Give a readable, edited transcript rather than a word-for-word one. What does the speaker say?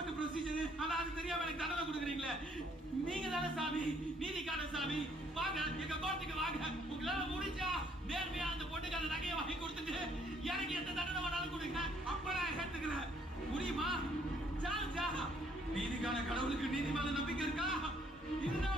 Court procedure. ஆனா அது தெரியாம எனக்கு தண்டனை கொடுக்குறீங்களே. நீங்க தானே சாமி, நீதிக்கான சாமி. வாங்க எங்க கோர்ட்டுக்கு வாங்க. உங்களால முடிஞ்சா நேர்மையா அந்த பொண்ணுக்கு அந்த நகையை வாங்கி கொடுத்துட்டு எனக்கு எந்த தண்டனை வேணாலும் கொடுங்க. அப்ப நான் ஏத்துக்கிறேன். முடியுமா? நீதிக்கான கடவுளுக்கு நீதி மேல நம்பிக்கை இருக்கா? இருந்தா